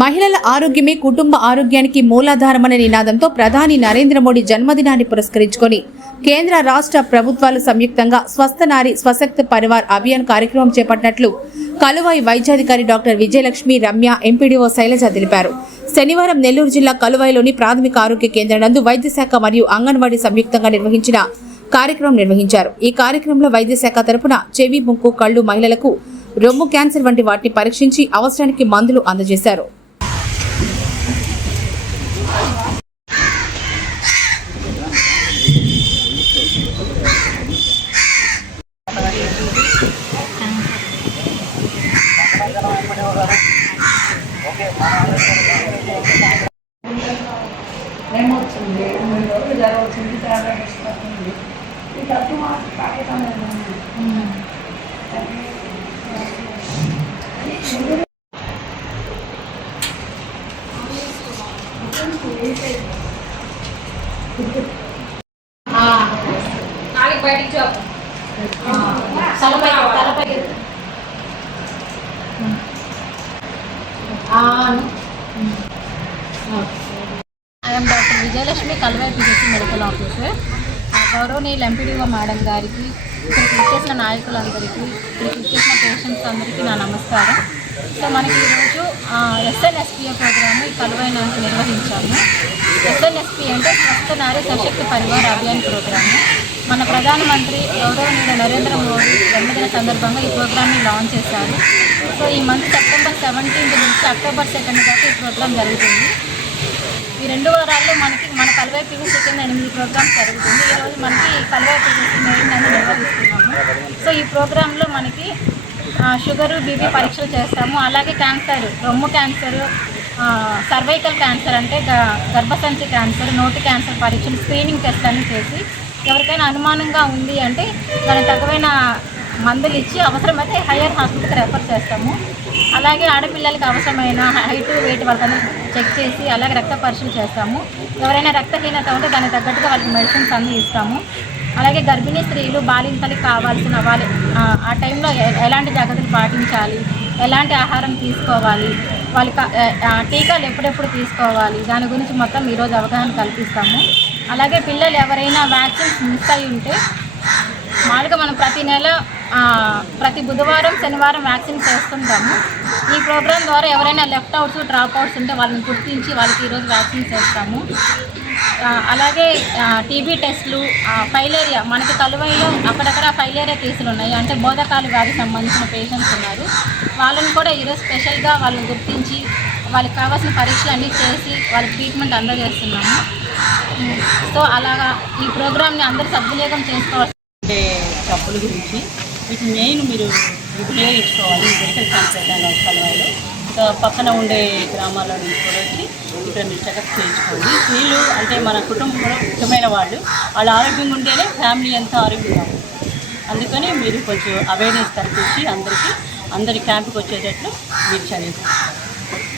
మహిళల ఆరోగ్యమే కుటుంబ ఆరోగ్యానికి మూలాధారమనే నినాదంతో ప్రధాని నరేంద్ర మోడీ జన్మదినాన్ని పురస్కరించుకొని కేంద్ర రాష్ట్ర ప్రభుత్వాలు సంయుక్తంగా స్వస్థ నారి స్వశక్త పరివార్ అభియాన్ కార్యక్రమం చేపట్టినట్లు కలువాయి వైద్యాధికారి డాక్టర్ విజయలక్ష్మి రమ్య ఎంపీడీఓ శైలజ తెలిపారు. శనివారం నెల్లూరు జిల్లా కలువాయిలోని ప్రాథమిక ఆరోగ్య కేంద్రం నందు వైద్య శాఖ మరియు అంగన్వాడీ సంయుక్తంగా నిర్వహించిన కార్యక్రమం నిర్వహించారు. ఈ కార్యక్రమంలో వైద్య శాఖ తరపున చెవి, ముక్కు, కళ్ళు, మహిళలకు రొమ్ము క్యాన్సర్ వంటి వాటిని పరీక్షించి అవసరానికి మందులు అందజేశారు. I am Dr. Vijayalakshmi, Kalwai PHC Medical Officer. గౌరవనీయులు ఎంపీడీఓ మేడం గారికి, ఇక్కడికి ఇచ్చేసిన నాయకులందరికీ, ఇక్కడికి ఇచ్చేసిన పేషెంట్స్ అందరికీ నా నమస్కారం. సో మనకి ఈరోజు SNSPA ప్రోగ్రామ్ ఈ కలువై నుంచి నిర్వహించాము. SNSP అంటే స్వస్థ నారి సశక్తి పరివార్ అభియాన్ ప్రోగ్రాము. మన ప్రధానమంత్రి గౌరవనీయులు నరేంద్ర మోడీ జన్మదిన సందర్భంగా ఈ ప్రోగ్రామ్ని లాంచ్ చేశారు. సో ఈ మంత్ సెప్టెంబర్ 17 నుంచి అక్టోబర్ 2 దాకా ఈ ప్రోగ్రామ్ జరుగుతుంది. ఈ 2 వారాల్లో మన కలువై PHC కింద 8 ప్రోగ్రామ్స్ జరుగుతుంది. ఈరోజు మనకి కలువై PHC మెయిన్ అని నిర్వహిస్తున్నాము. సో ఈ ప్రోగ్రాంలో మనకి షుగరు, బీపీ పరీక్షలు చేస్తాము. అలాగే క్యాన్సర్, రొమ్ము క్యాన్సర్, సర్వైకల్ క్యాన్సర్ అంటే గర్భసంచి క్యాన్సర్, నోటి క్యాన్సర్ పరీక్షలు, స్క్రీనింగ్ టెస్ట్ అన్ని చేసి ఎవరికైనా అనుమానంగా ఉంది అంటే దానికి తగ్గమైన మందులు ఇచ్చి అవసరమైతే హయ్యర్ హాస్పిటల్కి రెఫర్ చేస్తాము. అలాగే ఆడపిల్లలకి అవసరమైన హైట్, వెయిట్ వాళ్ళకన్నా చెక్ చేసి అలాగే రక్త పరీక్షలు చేస్తాము. ఎవరైనా రక్తహీనత ఉంటే దానికి తగ్గట్టుగా వాళ్ళకి మెడిసిన్స్ అన్నీ ఇస్తాము. అలాగే గర్భిణీ స్త్రీలు, బాలింతలకు కావాల్సిన ఆ టైంలో ఎలాంటి జాగ్రత్తలు పాటించాలి, ఎలాంటి ఆహారం తీసుకోవాలి, వాళ్ళకి టీకాలు ఎప్పుడెప్పుడు తీసుకోవాలి, దాని గురించి మొత్తం ఈరోజు అవగాహన కల్పిస్తాము. అలాగే పిల్లలు ఎవరైనా వ్యాక్సిన్స్ మిస్ అయి ఉంటే మామూలుగా మనం ప్రతి నెల ప్రతి బుధవారం, శనివారం వ్యాక్సిన్ చేస్తుంటాము. ఈ ప్రోగ్రాం ద్వారా ఎవరైనా లెఫ్ట్ అవుట్స్, డ్రాప్ అవుట్స్ ఉంటే వాళ్ళని గుర్తించి వాళ్ళకి ఈరోజు వ్యాక్సిన్ చేస్తాము. అలాగే టీబీ టెస్టులు, ఫైలేరియా, మనకి కలువైలో అక్కడక్కడ ఫైలేరియా కేసులు ఉన్నాయి, అంటే బోధకాలు వ్యాధికి సంబంధించిన పేషెంట్స్ ఉన్నారు. వాళ్ళని కూడా ఈరోజు స్పెషల్గా వాళ్ళని గుర్తించి వాళ్ళకి కావాల్సిన పరీక్షలు అన్నీ చేసి వాళ్ళకి ట్రీట్మెంట్ అందజేస్తున్నాము. సో అలాగా ఈ ప్రోగ్రామ్ని అందరూ సద్వినియోగం చేసుకోవాలి. అంటే జబ్బుల గురించి వీటిని మెయిన్ మీరు ఉపయోగించుకోవాలి. మెడికల్ క్యాంప్ కలువాయిలో ఇంకా పక్కన ఉండే గ్రామాల నుంచి కూడా వచ్చి ఇక్కడ మీరు చెకప్ చేయించుకోండి. వీళ్ళు అంటే మన కుటుంబంలో ముఖ్యమైన వాళ్ళు ఆరోగ్యంగా ఉంటేనే ఫ్యామిలీ అంతా ఆరోగ్యంగా ఉంటుంది. అందుకని మీరు కొంచెం అవేర్నెస్ కల్పించి అందరి క్యాంపుకి వచ్చేటట్లు మీరు చదివిస్తారు.